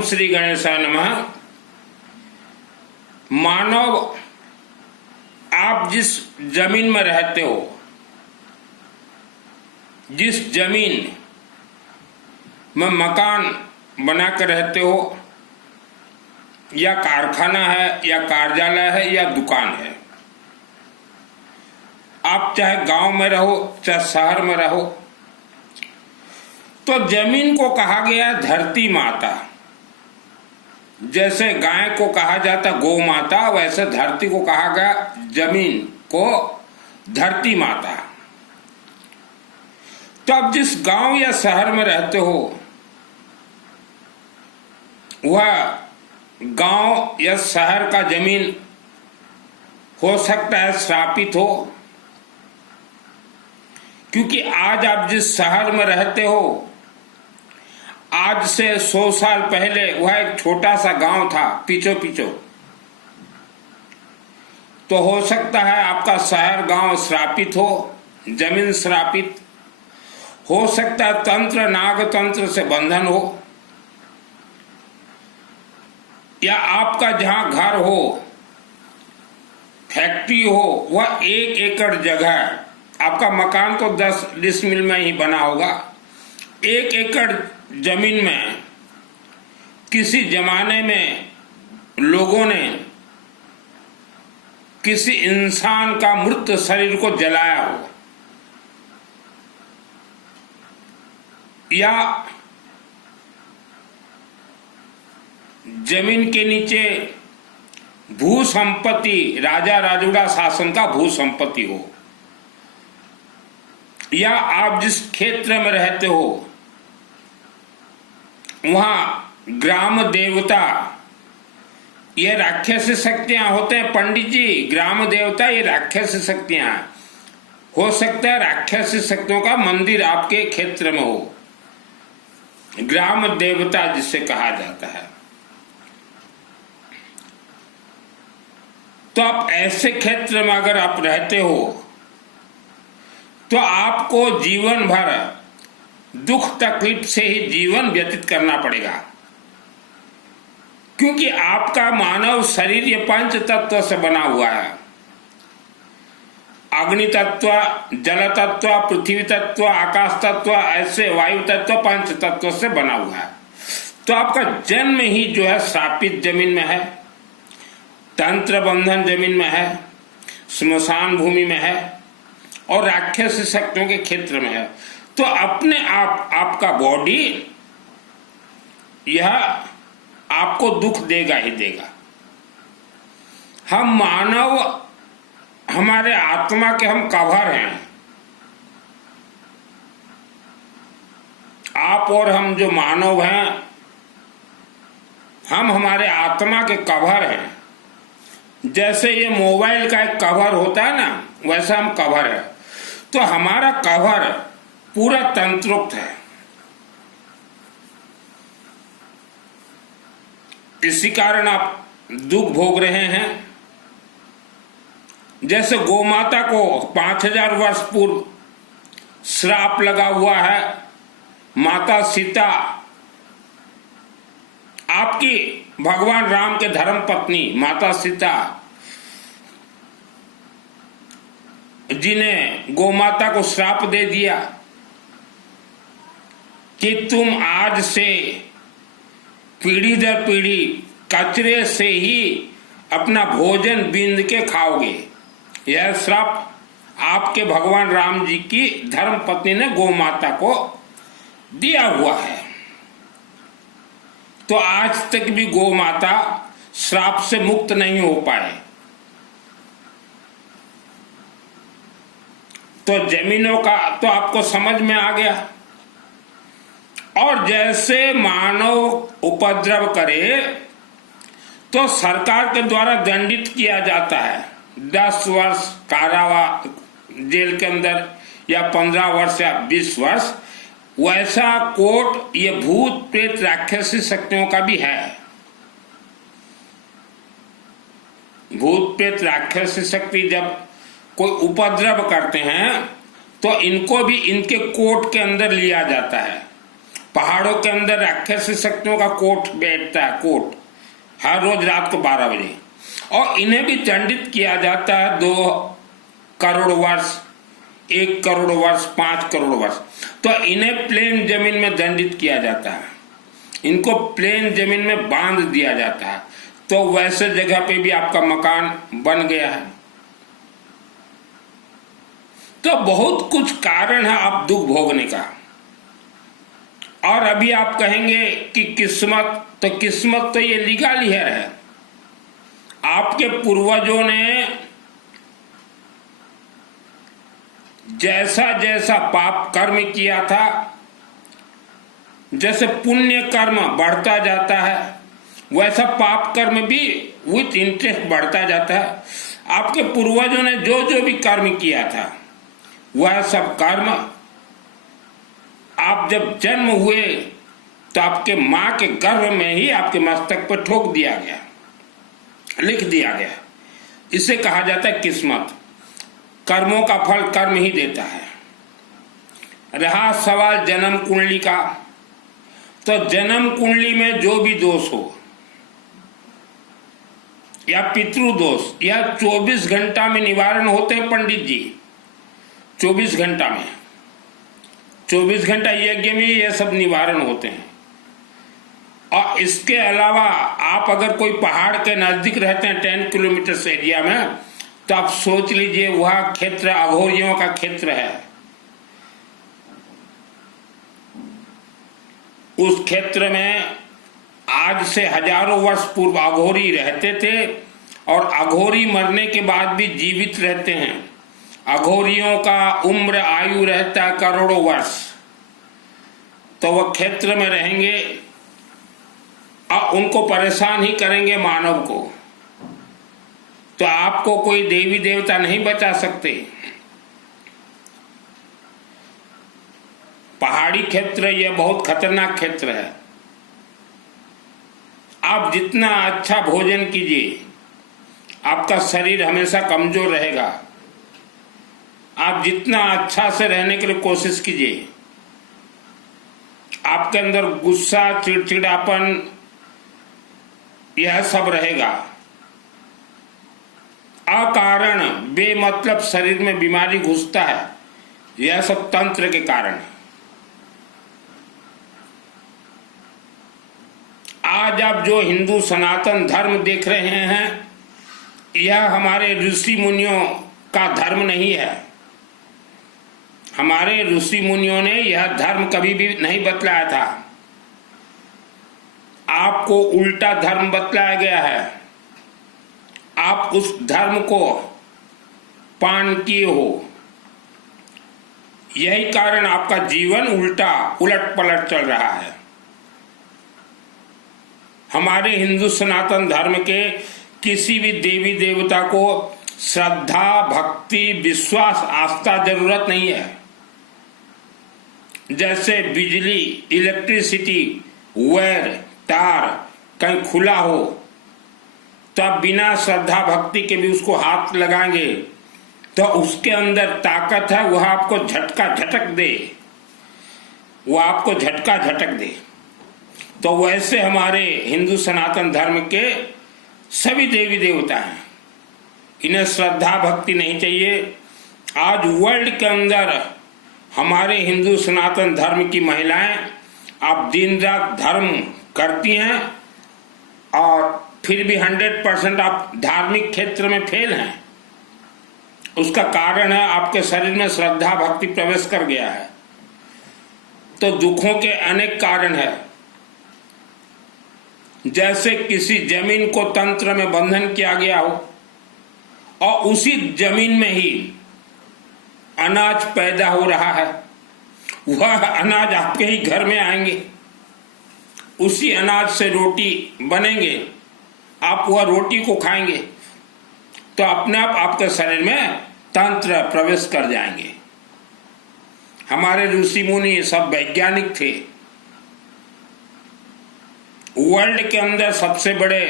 ओम श्री गणेशाय नमः। मानव, आप जिस जमीन में रहते हो, जिस जमीन में मकान बनाकर रहते हो, या कारखाना है या कार्यालय है या दुकान है, आप चाहे गांव में रहो चाहे शहर में रहो, तो जमीन को कहा गया धरती माता। जैसे गाय को कहा जाता गौ माता, वैसे धरती को कहा गया जमीन को धरती माता। तो आप जिस गांव या शहर में रहते हो, वह गांव या शहर का जमीन हो सकता है श्रापित हो, क्योंकि आज आप जिस शहर में रहते हो, आज से 100 साल पहले वह एक छोटा सा गांव था, पीछो पीछो। तो हो सकता है आपका शहर गांव श्रापित हो, जमीन श्रापित हो सकता है, तंत्र नाग तंत्र से बंधन हो, या आपका जहां घर हो, फैक्ट्री हो, वह 1 एकड़ जगह, आपका मकान तो 10 डिसमिल में ही बना होगा, 1 एकड़ जमीन में किसी जमाने में लोगों ने किसी इंसान का मृत शरीर को जलाया हो, या जमीन के नीचे भू संपत्ति, राजा राजुड़ा शासन का भू संपत्ति हो, या आप जिस क्षेत्र में रहते हो वहां ग्राम देवता, ये राक्षसी शक्तियां होते हैं पंडित जी। ग्राम देवता ये राक्षसी शक्तियां, हो सकता है राक्षसी शक्तियों का मंदिर आपके क्षेत्र में हो, ग्राम देवता जिसे कहा जाता है। तो आप ऐसे क्षेत्र में अगर आप रहते हो, तो आपको जीवन भर दुख तकलीफ से ही जीवन व्यतीत करना पड़ेगा, क्योंकि आपका मानव शरीर ये 5 तत्व से बना हुआ है। अग्नि तत्व, जल तत्व, पृथ्वी तत्व, आकाश तत्व, ऐसे वायु तत्व 5 तत्व से बना हुआ है। तो आपका जन्म ही जो है श्रापित जमीन में है, तंत्र बंधन जमीन में है, स्मशान भूमि में है और राक्षसी शक्तियों के क्षेत्र में है। तो अपने आप आपका बॉडी यह आपको दुख देगा ही देगा। हम मानव, हमारे आत्मा के हम कवर हैं। आप और हम जो मानव हैं, हम हमारे आत्मा के कवर हैं। जैसे ये मोबाइल का एक कवर होता है ना, वैसा हम कवर है। तो हमारा कवर पूरा तंत्रोक्त है। इसी कारण आप दुख भोग रहे हैं। जैसे गौ माता को 5000 वर्ष पूर्व श्राप लगा हुआ है, माता सीता आपकी भगवान राम के धर्म पत्नी माता सीता जिन्हें गौ माता को श्राप दे दिया कि तुम आज से पीढ़ी दर पीढ़ी कचरे से ही अपना भोजन बींद के खाओगे। यह श्राप आपके भगवान राम जी की धर्म पत्नी ने गौ माता को दिया हुआ है। तो आज तक भी गौ माता श्राप से मुक्त नहीं हो पाए। तो जमीनों का तो आपको समझ में आ गया। और जैसे मानव उपद्रव करे तो सरकार के द्वारा दंडित किया जाता है, 10 वर्ष कारावास जेल के अंदर, या 15 वर्ष या 20 वर्ष। वैसा कोर्ट ये भूत प्रेत राक्षसी शक्तियों का भी है। भूत प्रेत राक्षसी शक्ति जब कोई उपद्रव करते हैं तो इनको भी इनके कोर्ट के अंदर लिया जाता है पहाड़ों के अंदर राक्षसी शक्तियों का कोर्ट बैठता है, कोर्ट, हर रोज रात को 12 बजे, और इन्हें भी दंडित किया जाता है 2 करोड़ वर्ष, 1 करोड़ वर्ष, 5 करोड़ वर्ष। तो इन्हें प्लेन जमीन में दंडित किया जाता है, इनको प्लेन जमीन में बांध दिया जाता है। तो वैसे जगह पे भी आपका मकान बन गया है। तो बहुत कुछ कारण है आप दुख भोगने का। और अभी आप कहेंगे कि किस्मत, तो किस्मत तो ये लिखा लिखा है। आपके पूर्वजों ने जैसा जैसा पाप कर्म किया था, जैसे पुण्य कर्म बढ़ता जाता है, वैसा पाप कर्म भी विथ इंटरेस्ट बढ़ता जाता है। आपके पूर्वजों ने जो जो भी कर्म किया था, वह सब कर्म आप जब जन्म हुए तो आपके मां के गर्भ में ही आपके मस्तक पर ठोक दिया गया, लिख दिया गया। इसे कहा जाता है किस्मत। कर्मों का फल कर्म ही देता है। रहा सवाल जन्म कुंडली का, तो जन्म कुंडली में जो भी दोष हो या पितृ दोष, यह 24 घंटा में निवारण होते हैं पंडित जी। 24 घंटा में, 24 घंटा यज्ञ में यह सब निवारण होते हैं। और इसके अलावा आप अगर कोई पहाड़ के नजदीक रहते हैं 10 किलोमीटर एरिया में, तो आप सोच लीजिए वह क्षेत्र अघोरियों का क्षेत्र है। उस क्षेत्र में आज से हजारों वर्ष पूर्व अघोरी रहते थे, और अघोरी मरने के बाद भी जीवित रहते हैं। अघोरियों का उम्र आयु रहता है करोड़ों वर्ष। तो वह क्षेत्र में रहेंगे और उनको परेशान ही करेंगे मानव को। तो आपको कोई देवी देवता नहीं बचा सकते। पहाड़ी क्षेत्र यह बहुत खतरनाक क्षेत्र है। आप जितना अच्छा भोजन कीजिए, आपका शरीर हमेशा कमजोर रहेगा। आप जितना अच्छा से रहने के लिए कोशिश कीजिए, आपके अंदर गुस्सा, चिड़चिड़ापन, यह सब रहेगा। अकारण बेमतलब शरीर में बीमारी घुसता है, यह सब तंत्र के कारण। आज आप जो हिंदू सनातन धर्म देख रहे हैं, यह हमारे ऋषि मुनियों का धर्म नहीं है। हमारे ऋषि मुनियों ने यह धर्म कभी भी नहीं बतलाया था। आपको उल्टा धर्म बतलाया गया है। आप उस धर्म को पान किए हो, यही कारण आपका जीवन उल्टा उलट पलट चल रहा है। हमारे हिंदू सनातन धर्म के किसी भी देवी देवता को श्रद्धा, भक्ति, विश्वास, आस्था जरूरत नहीं है। जैसे बिजली, इलेक्ट्रिसिटी, वायर, तार कहीं खुला हो तो आप बिना श्रद्धा भक्ति के भी उसको हाथ लगाएंगे तो उसके अंदर ताकत है, वह आपको झटका झटक दे, वह आपको झटका झटक दे। तो वैसे हमारे हिंदू सनातन धर्म के सभी देवी देवता हैं, इन्हें श्रद्धा भक्ति नहीं चाहिए। आज वर्ल्ड के अंदर हमारे हिंदू सनातन धर्म की महिलाएं आप दिन रात धर्म करती हैं और फिर भी 100% आप धार्मिक क्षेत्र में फेल हैं। उसका कारण है आपके शरीर में श्रद्धा भक्ति प्रवेश कर गया है। तो दुखों के अनेक कारण है। जैसे किसी जमीन को तंत्र में बंधन किया गया हो और उसी जमीन में ही अनाज पैदा हो रहा है, वह अनाज आपके ही घर में आएंगे, उसी अनाज से रोटी बनेंगे, आप वह रोटी को खाएंगे तो अपने आप आपके शरीर में तंत्र प्रवेश कर जाएंगे। हमारे ऋषि मुनि सब वैज्ञानिक थे। वर्ल्ड के अंदर सबसे बड़े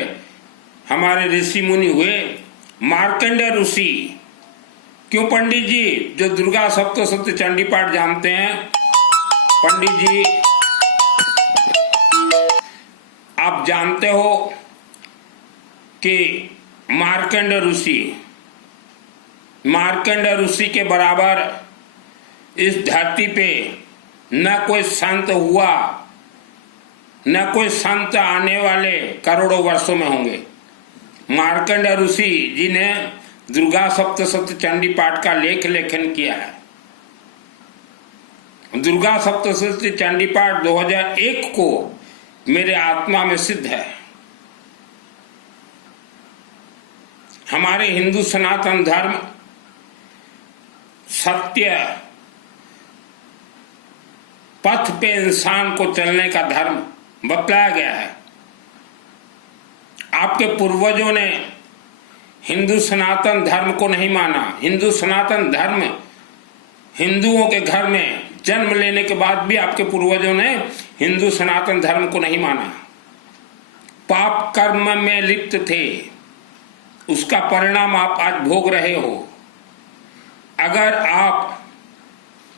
हमारे ऋषि मुनि हुए मार्कंडेय ऋषि। क्यों पंडित जी? जो दुर्गा सप्तशती चंडी पाठ जानते हैं, पंडित जी आप जानते हो कि मार्कंड ऋषि के बराबर इस धरती पे न कोई संत हुआ, न कोई संत आने वाले करोड़ों वर्षों में होंगे। मार्कंड ऋषि जी ने दुर्गा सप्तशती चंडी पाठ का लेखन किया है। दुर्गा सप्तशती चंडी पाठ 2001 को मेरे आत्मा में सिद्ध है। हमारे हिंदू सनातन धर्म सत्य पथ पे इंसान को चलने का धर्म बतलाया गया है। आपके पूर्वजों ने हिंदू सनातन धर्म को नहीं माना। हिंदू सनातन धर्म हिंदुओं के घर में जन्म लेने के बाद भी आपके पूर्वजों ने हिंदू सनातन धर्म को नहीं माना। पाप कर्म में लिप्त थे, उसका परिणाम आप आज भोग रहे हो। अगर आप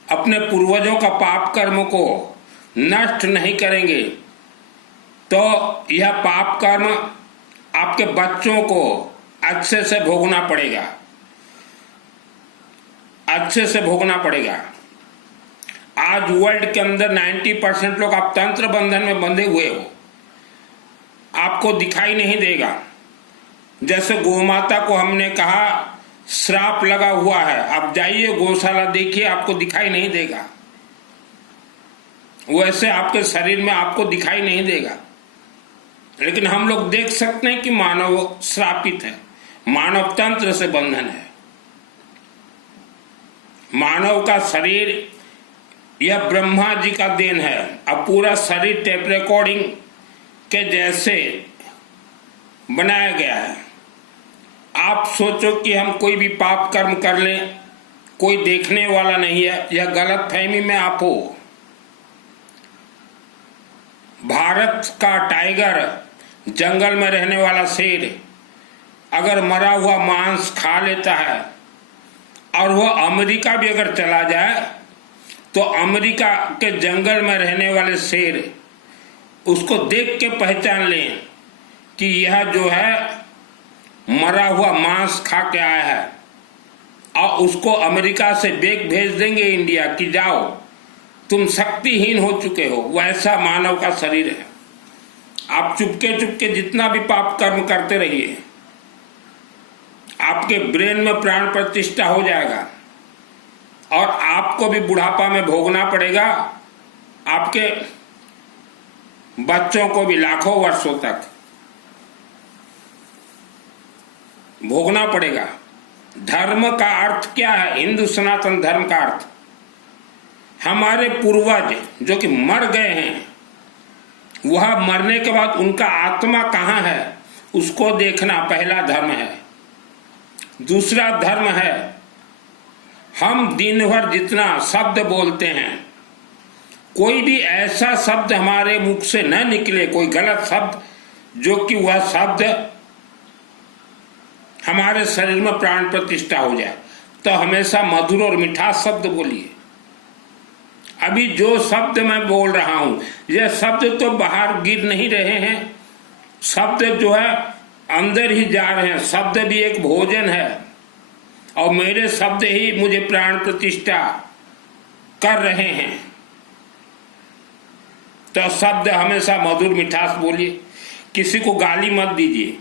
अपने पूर्वजों का पाप कर्म को नष्ट नहीं करेंगे तो यह पाप कर्म आपके बच्चों को अच्छे से भोगना पड़ेगा, अच्छे से भोगना पड़ेगा। आज वर्ल्ड के अंदर 90% लोग आप तंत्र बंधन में बंधे हुए हो, आपको दिखाई नहीं देगा। जैसे गौमाता को हमने कहा श्राप लगा हुआ है, आप जाइए गौशाला देखिए, आपको दिखाई नहीं देगा। वैसे आपके शरीर में आपको दिखाई नहीं देगा, लेकिन हम लोग देख सकते हैं कि मानव श्रापित है, मानव तंत्र से बंधन है। मानव का शरीर यह ब्रह्मा जी का देन है। अब पूरा शरीर टेप रिकॉर्डिंग के जैसे बनाया गया है। आप सोचो कि हम कोई भी पाप कर्म कर लें, कोई देखने वाला नहीं है, यह गलत फहमी में आप हो। भारत का टाइगर, जंगल में रहने वाला शेर अगर मरा हुआ मांस खा लेता है और वह अमेरिका भी अगर चला जाए तो अमेरिका के जंगल में रहने वाले शेर उसको देख के पहचान लें कि यह जो है मरा हुआ मांस खा के आया है, और उसको अमेरिका से बेग भेज देंगे इंडिया कि जाओ तुम शक्तिहीन हो चुके हो। वैसा मानव का शरीर है। आप चुपके चुपके जितना भी पाप कर्म करते रहिए, आपके ब्रेन में प्राण प्रतिष्ठा हो जाएगा और आपको भी बुढ़ापा में भोगना पड़ेगा, आपके बच्चों को भी लाखों वर्षों तक भोगना पड़ेगा। धर्म का अर्थ क्या है? हिंदू सनातन धर्म का अर्थ, हमारे पूर्वज जो कि मर गए हैं, वह मरने के बाद उनका आत्मा कहाँ है उसको देखना पहला धर्म है। दूसरा धर्म है, हम दिन भर जितना शब्द बोलते हैं, कोई भी ऐसा शब्द हमारे मुख से न निकले, कोई गलत शब्द जो कि वह शब्द हमारे शरीर में प्राण प्रतिष्ठा हो जाए। तो हमेशा मधुर और मिठास शब्द बोलिए। अभी जो शब्द मैं बोल रहा हूं, यह शब्द तो बाहर गिर नहीं रहे हैं, शब्द जो है अंदर ही जा रहे हैं। शब्द भी एक भोजन है और मेरे शब्द ही मुझे प्राण प्रतिष्ठा कर रहे हैं। तो शब्द हमेशा मधुर मिठास बोलिए, किसी को गाली मत दीजिए।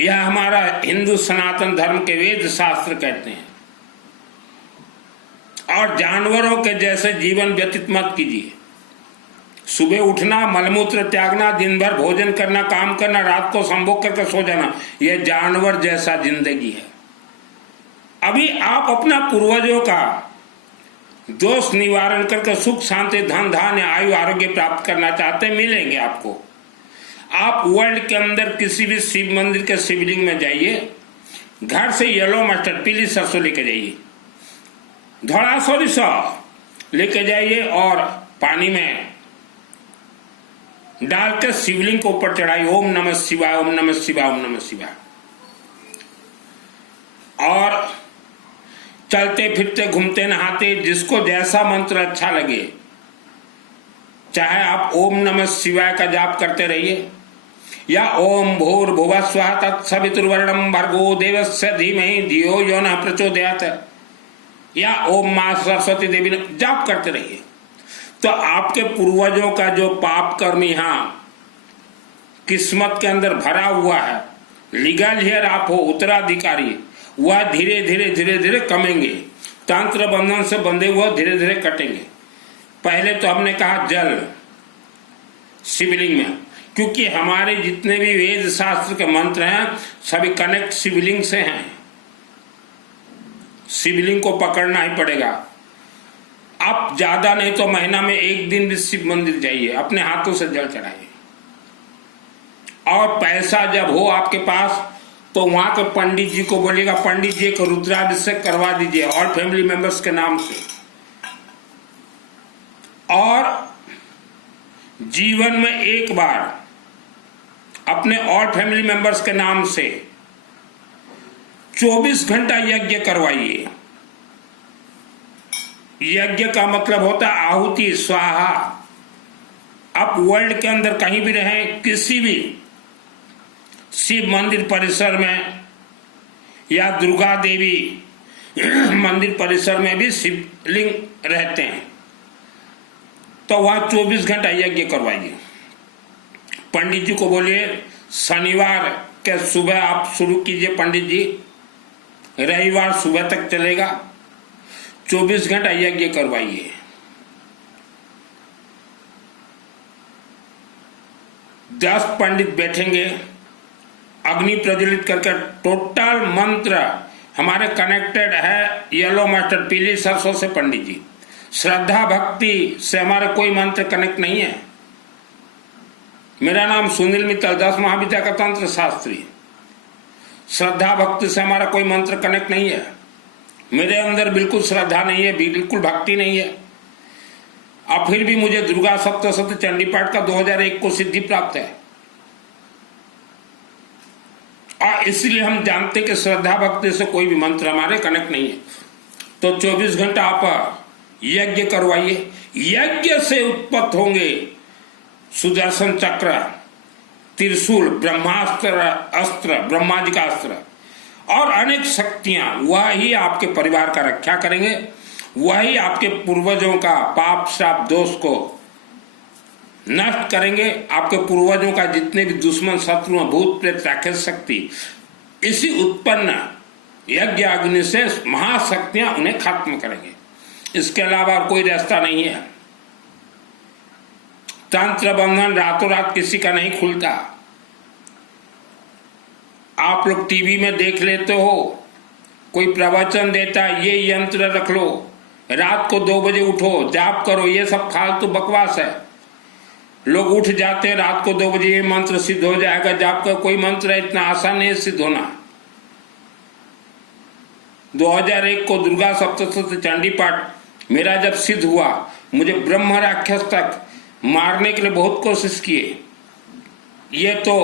यह हमारा हिंदू सनातन धर्म के वेद शास्त्र कहते हैं। और जानवरों के जैसे जीवन व्यतीत मत कीजिए। सुबह उठना, मलमूत्र त्यागना, दिन भर भोजन करना, काम करना, रात को संभोग करके सो जाना, यह जानवर जैसा जिंदगी है। अभी आप अपना पूर्वजों का दोष निवारण करके सुख शांति धन धान्य आयु आरोग्य प्राप्त करना चाहते, मिलेंगे आपको। आप वर्ल्ड के अंदर किसी भी शिव मंदिर के शिवलिंग में जाइए, घर से येलो मस्टर्ड पीली सरसों लेके जाइए, धड़ा सोरिसा लेके जाइए और पानी में डाल के शिवलिंग को ऊपर चढ़ाइए। ओम नमः शिवाय, ओम नमः शिवाय, ओम नमः शिवाय। और चलते फिरते घूमते नहाते जिसको जैसा मंत्र अच्छा लगे चाहे आप ओम नमः शिवाय का जाप करते रहिए या ओम भूर्भुवः स्वः तत्सवितुर्वरेण्यं भर्गो देवस्य धीमहि धियो यो नः प्रचोदयात् या ओम मां सरस्वती देवी जाप करते रहिए, तो आपके पूर्वजों का जो पाप कर्म यहाँ किस्मत के अंदर भरा हुआ है, लीगल हेयर आप हो उत्तराधिकारी, वह धीरे धीरे धीरे धीरे कमेंगे, तंत्र बंधन से बंधे हुए धीरे धीरे कटेंगे। पहले तो हमने कहा जल शिवलिंग में, क्योंकि हमारे जितने भी वेद शास्त्र के मंत्र हैं सभी कनेक्ट शिवलिंग से हैं, शिवलिंग को पकड़ना ही पड़ेगा। आप ज्यादा नहीं तो महीना में एक दिन भी शिव मंदिर जाइए, अपने हाथों से जल चढ़ाइए। और पैसा जब हो आपके पास तो वहां के पंडित जी को बोलिएगा, पंडित जी को रुद्राभिषेक करवा दीजिए और फैमिली मेंबर्स के नाम से। और जीवन में एक बार अपने और फैमिली मेंबर्स के नाम से 24 घंटा यज्ञ करवाइए। यज्ञ का मतलब होता है आहुति, स्वाहा। आप वर्ल्ड के अंदर कहीं भी रहें, किसी भी शिव मंदिर परिसर में या दुर्गा देवी मंदिर परिसर में भी शिवलिंग रहते हैं, तो वहां 24 घंटा यज्ञ करवाइए। पंडित जी को बोलिए शनिवार के सुबह आप शुरू कीजिए पंडित जी, रविवार सुबह तक चलेगा, 24 घंटा यज्ञ करवाइए। 10 पंडित बैठेंगे, अग्नि प्रज्वलित करके टोटल मंत्र हमारे कनेक्टेड है येलो मास्टर पीली सरसों से। पंडित जी श्रद्धा भक्ति से हमारे कोई मंत्र कनेक्ट नहीं है। मेरा नाम सुनील मित्तल, 10 महाविद्या का तंत्र शास्त्री। श्रद्धा भक्ति से हमारा कोई मंत्र कनेक्ट नहीं है। मेरे अंदर बिल्कुल श्रद्धा नहीं है, बिल्कुल भक्ति नहीं है। अब फिर भी मुझे दुर्गा सप्तशती चंडी पाठ का 2001 को सिद्धि प्राप्त है, और इसलिए हम जानते कि श्रद्धा भक्ति से कोई भी मंत्र हमारे कनेक्ट नहीं है। तो 24 घंटा आप यज्ञ करवाइए। यज्ञ से उत्पत्त होंगे सुदर्शन चक्र, त्रिशूल, ब्रह्मास्त्र, अस्त्र, ब्रह्मा जी का अस्त्र और अनेक शक्तियां, वही आपके परिवार का रक्षा करेंगे, वही आपके पूर्वजों का पाप श्राप दोष को नष्ट करेंगे। आपके पूर्वजों का जितने भी दुश्मन शत्रु भूत प्रेत राक्षस शक्ति, इसी उत्पन्न यज्ञ अग्नि से महाशक्तियां उन्हें खत्म करेंगे। इसके अलावा कोई रास्ता नहीं है। तंत्र बंधन रातों रात किसी का नहीं खुलता। आप लोग टीवी में देख लेते हो, कोई प्रवचन देता है ये यंत्र रख लो, रात को 2 बजे उठो, जाप करो, ये सब फालतू बकवास है। लोग उठ जाते हैं रात को 2 बजे, ये मंत्र सिद्ध हो जाएगा, जाप का कोई मंत्र इतना आसान नहीं सिद्ध होना। 2001 को दुर्गा सप्तशती चंडी पाठ मेरा जब सिद्ध हुआ, मुझे ब्रह्म राक्षस तक मारने के लिए बहुत कोशिश किए। ये तो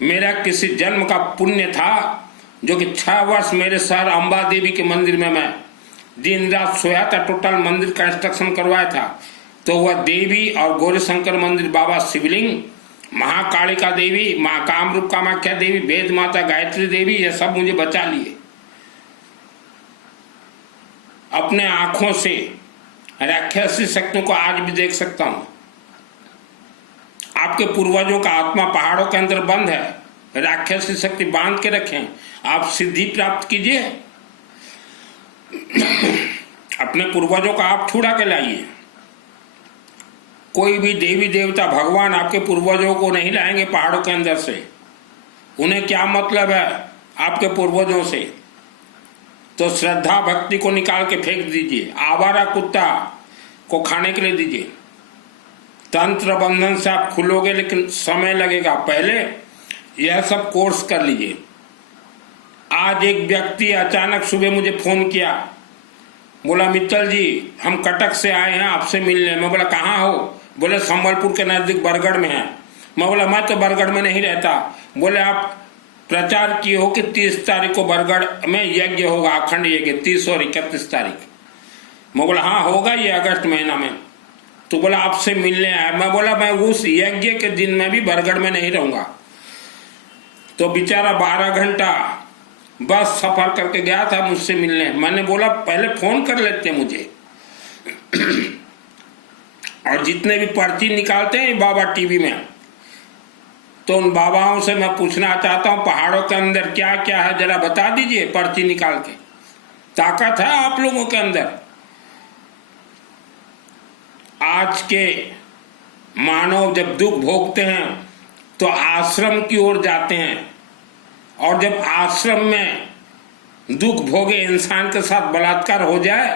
मेरा किसी जन्म का पुण्य था, जो कि 6 वर्ष मेरे शहर अंबा देवी के मंदिर में मैं दिन रात सोया था। टोटल मंदिर कंस्ट्रक्शन करवाया था। तो वह देवी और गौरी शंकर मंदिर, बाबा शिवलिंग, महाकालिका देवी, माँ कामरूप कामाख्या देवी, वेद माता गायत्री देवी, ये सब मुझे बचा लिए। अपने आंखों से राक्षसी शक्तियों को आज भी देख सकता हूं। आपके पूर्वजों का आत्मा पहाड़ों के अंदर बंद है, राक्षसी शक्ति बांध के रखें। आप सिद्धि प्राप्त कीजिए, अपने पूर्वजों का आप छुड़ा के लाइए। कोई भी देवी देवता भगवान आपके पूर्वजों को नहीं लाएंगे पहाड़ों के अंदर से। उन्हें क्या मतलब है आपके पूर्वजों से? तो श्रद्धा भक्ति को निकाल के फेंक दीजिए, आवारा कुत्ता को खाने के लिए दीजिए। तंत्र बंधन से आप खुलोगे, लेकिन समय लगेगा। पहले यह सब कोर्स कर लीजिए। आज एक व्यक्ति अचानक सुबह मुझे फोन किया, बोला मित्तल जी हम कटक से आए हैं आपसे मिलने। मैं बोला कहाँ हो? बोले संबलपुर के नजदीक बरगढ़ में है। मैं बोला मैं तो बरगढ़ में नहीं रहता। बोले आप प्रचार किए हो कि 30 तारीख को बरगढ़ में यज्ञ होगा, अखंड यज्ञ, 30 और 31 तारीख। मैं बोला हाँ होगा, ये अगस्त महीना में। तो बोला आपसे मिलने आया। मैं बोला मैं उस यज्ञ के दिन में भी बरगढ़ में नहीं रहूंगा। तो बेचारा 12 घंटा बस सफर करके गया था मुझसे मिलने। मैंने बोला पहले फोन कर लेते मुझे। और जितने भी पर्ची निकालते हैं बाबा टीवी में, तो उन बाबाओं से मैं पूछना चाहता हूं पहाड़ों के अंदर क्या क्या है, जरा बता दीजिए पर्ची निकाल के। ताकत है आप लोगों के अंदर। आज के मानव जब दुख भोगते हैं तो आश्रम की ओर जाते हैं, और जब आश्रम में दुख भोगे इंसान के साथ बलात्कार हो जाए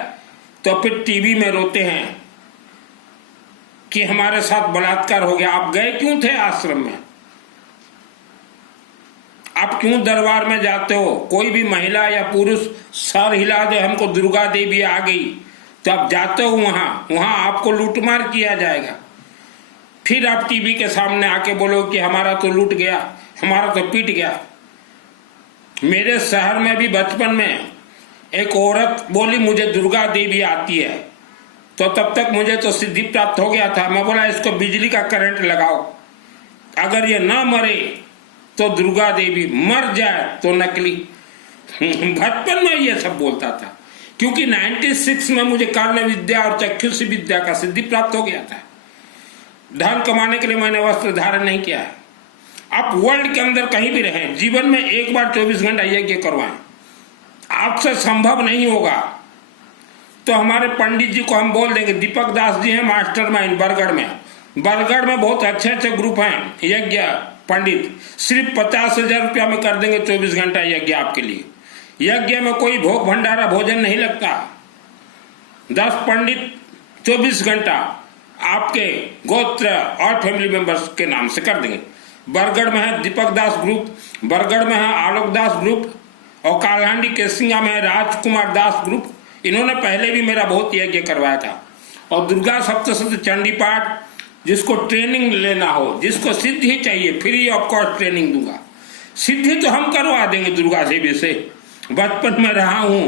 तो फिर टीवी में रोते हैं कि हमारे साथ बलात्कार हो गया। आप गए क्यों थे आश्रम में? आप क्यों दरबार में जाते हो? कोई भी महिला या पुरुष सर हिला दे हमको दुर्गा देवी आ गई, तो आप जाते हो वहां आपको लूटमार किया जाएगा। फिर आप टीवी के सामने आके बोलो कि हमारा तो लूट गया, हमारा तो पीट गया। मेरे शहर में भी बचपन में एक औरत बोली मुझे दुर्गा देवी आती है, तो तब तक मुझे तो सिद्धि प्राप्त हो गया था। मैं बोला इसको बिजली का करंट लगाओ, अगर ये ना मरे तो दुर्गा देवी, मर जाए तो नकली। बचपन में ये सब बोलता था, क्योंकि 96 में मुझे कर्ण विद्या और चक्षुष विद्या का सिद्धि प्राप्त हो गया था। धन कमाने के लिए मैंने वस्त्र धारण नहीं किया है। आप वर्ल्ड के अंदर कहीं भी रहें, जीवन में एक बार 24 घंटा यज्ञ करवाएं। आपसे संभव नहीं होगा तो हमारे पंडित जी को हम बोल देंगे, दीपक दास जी हैं मास्टरमाइंड बरगढ़ में। बरगढ़ में बहुत अच्छे अच्छे ग्रुप हैं यज्ञ पंडित, सिर्फ 50,000 रुपया में कर देंगे 24 घंटा यज्ञ आपके लिए। यज्ञ में कोई भोग भंडारा भोजन नहीं लगता। 10 पंडित 24 घंटा आपके गोत्र और फैमिली मेंबर्स के नाम से कर देंगे। बरगढ़ में है दीपक दास ग्रुप, बरगढ़ में है आलोक दास ग्रुप, और कालहांडी केसिंगा में है राजकुमार दास ग्रुप। इन्होंने पहले भी मेरा बहुत यज्ञ करवाया था। और दुर्गा सप्तशती चंडी पाठ, जिसको ट्रेनिंग लेना हो, जिसको सिद्धि चाहिए, फ्री ऑफ कॉस्ट ट्रेनिंग दूंगा। सिद्धि तो हम करवा देंगे दुर्गा देवी से। बचपन में रहा हूं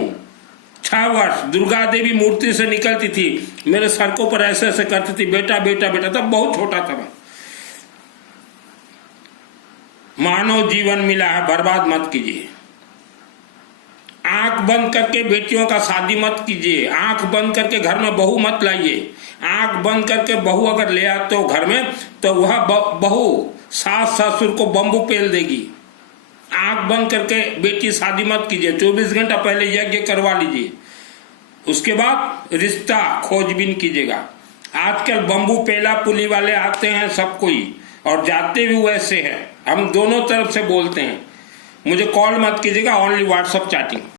6 वर्ष, दुर्गा देवी मूर्ति से निकलती थी, मेरे सड़कों पर ऐसे ऐसे करती थी, बेटा बेटा बेटा, तब बहुत छोटा था मैं। मानव जीवन मिला है, बर्बाद मत कीजिए। आंख बंद करके बेटियों का शादी मत कीजिए। आंख बंद करके घर में बहू मत लाइए। आंख बंद करके बहू अगर ले आते हो घर में तो वह बहू सास ससुर को बम्बू पेल देगी। आंख बंद करके बेटी शादी मत कीजिए। 24 घंटा पहले यज्ञ करवा लीजिए, उसके बाद रिश्ता खोजबीन कीजिएगा। आजकल बम्बू पेला पुली वाले आते हैं सब कोई, और जाते भी वैसे हैं। हम दोनों तरफ से बोलते हैं। मुझे कॉल मत कीजिएगा, ओनली व्हाट्सएप चैटिंग।